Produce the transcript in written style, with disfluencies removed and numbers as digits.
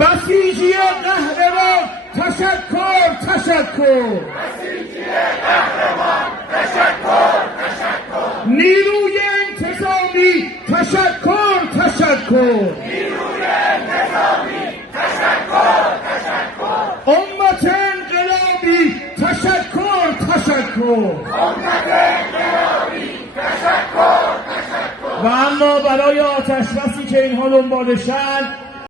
بسیجی قهرمان تشکر. نیروی انتظامی تشکر. امت انقلابی تشکر. و اما برای آتشبسی که اینها دنبالشن